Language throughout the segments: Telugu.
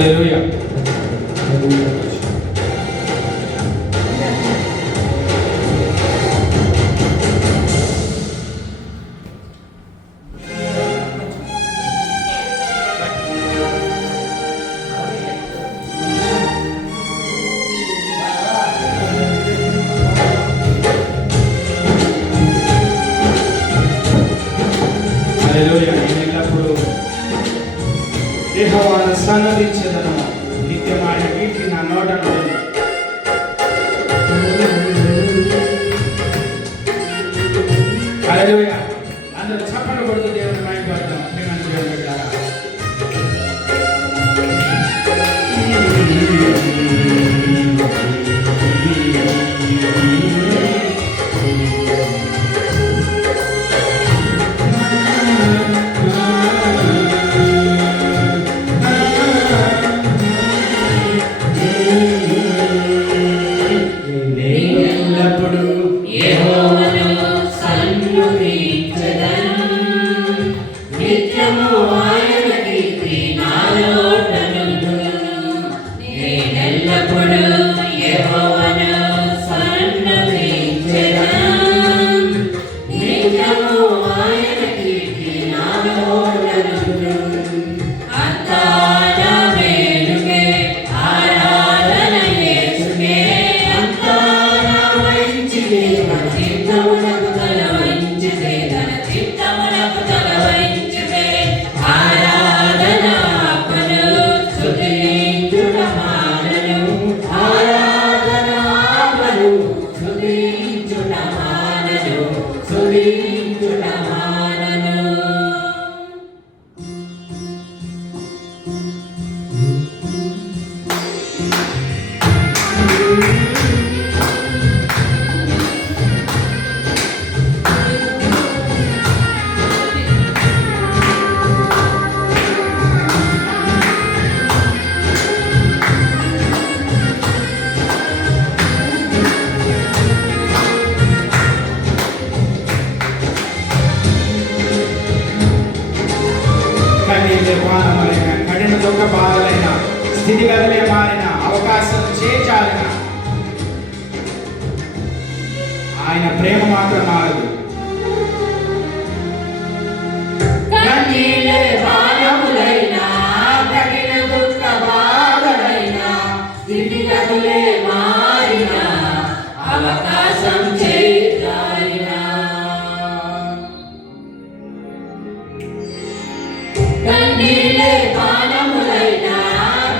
హల్లెలూయా. హల్లెలూయా. నేను ఎల్లప్పుడూ యెహోవాను సన్నదించెదను, నిత్యమైన కీర్తి నా నోట నుండి. హల్లెలూయా. అందరూ చప్పట్లు కొడుతూ దేవుని మహిమపడదాం. ప్రియమైన దేవుని బిడ్డలారా, కఠిన దుఃఖ బాధలైన స్థితిగతులే మారిన అవకాశం చేచాలిన ఆయన ప్రేమ మాత్రం మారదు. అవకాశం కన్నీలే బాణములైనా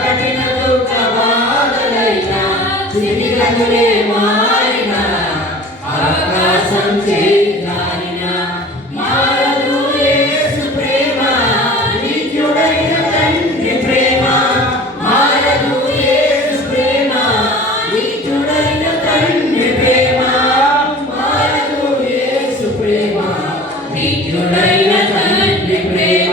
కఠిన దుఃఖ బాధలైనా స్థితిగతులే మారినా అవకాశం చేయాలినా మారదు యేసు ప్రేమ, నిత్యుడైన తండ్రి ప్రేమ. మారదు యేసు ప్రేమ, నిత్యుడైన తండ్రి ప్రేమ. మారదు యేసు ప్రేమ, నిత్యుడైన తండ్రి ప్రేమ.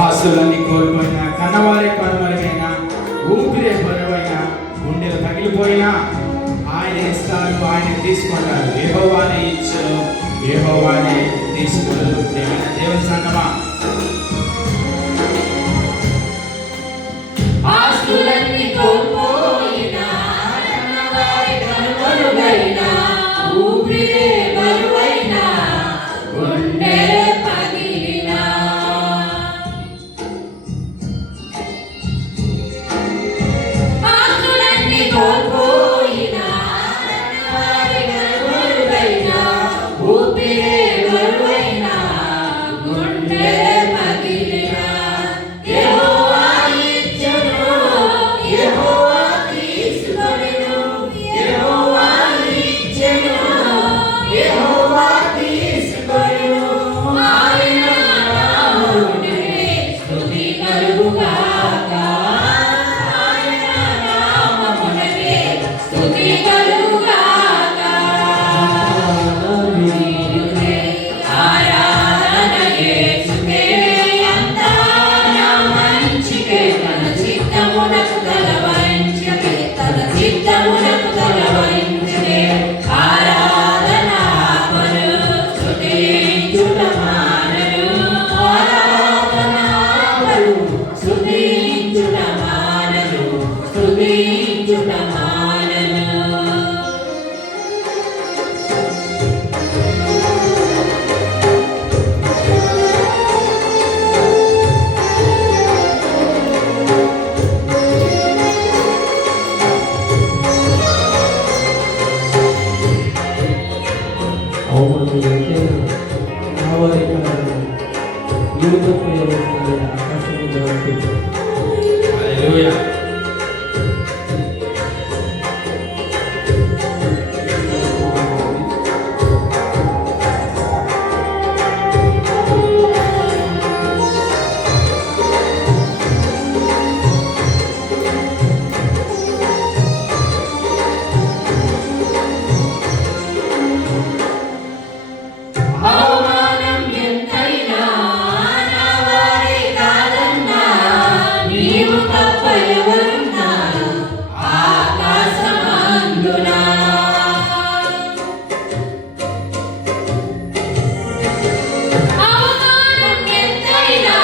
ఆస్తులన్నీ కోల్పోయినా, కన్నవారే కనుమరుగైనా, ఊపిరే బరువైనా, గుండెలు తగిలిపోయినా ఆయన ఇస్తారు, ఆయన తీసుకుంటారు. యెహోవానే ఇచ్చును, యెహోవానే తీసుకును. దేవుని సంగమా, ఆస్తులన్నీ కోల్పోయినా, కన్నవారే కనుమరుగైనా, ఊపిరే బరువైనా, గుండెలు పగిలినా. ఆస్తులన్నీ కోల్పోయినా, కన్నవారే కనుమరుగైనా, స్తుతి కలుగాక. నీకే ఆరాధన యేసుకే, అంతా నా మంచికే. తన చిత్తమునకు తల వంచుకే, తన చిత్తమునకు తల వంచుకే. ఆరాధన ఆపను, స్తుతించుట మానను. ఆరాధన ఆపను, స్తుతించుట మానను. స్తుతించుట మానను. హల్లెలూయా. అవమానం ఎంతైనా నా వారి కాదన్నా, నీవు తప్ప ఎవరున్నారు ఆకాశమందున. అవమానం ఎంతైనా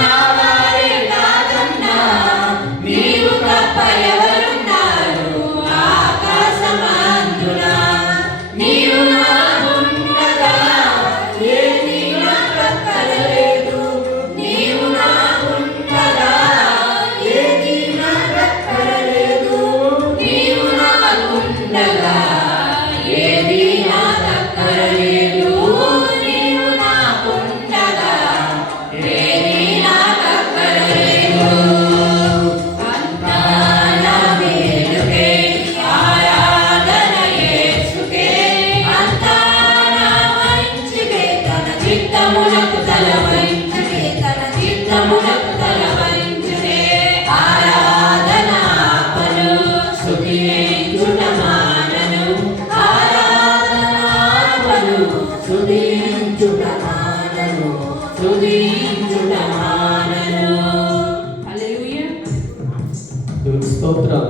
నా వారి కాదన్నా, నీవు తప్ప ఎవరున్నారు ఆకాశమందున. నీవు నాకుండగా ఏది నాకక్కరలేదు. నీవు నాకుండగా ఏది నాకక్కరలేదు. నీవు నాకుండగా ఏది నాకక్కరలేదు. నీవు నాకుండగా ఏది నాకక్కరలేదు. అంతా నా మేలుకే, ఆరాధన యేసుకే. అంతా నా మంచికే, తన చిత్తమునకు తల వంచుకే, తన చిత్తమునకు తల వంచుకే. ఆరాధన ఆపను, స్తుతించుట మానను. ఆరాధన ఆపను, స్తుతించుట మానను. స్తుతించుట మానను. హల్లెలూయా. స్తోత్రం.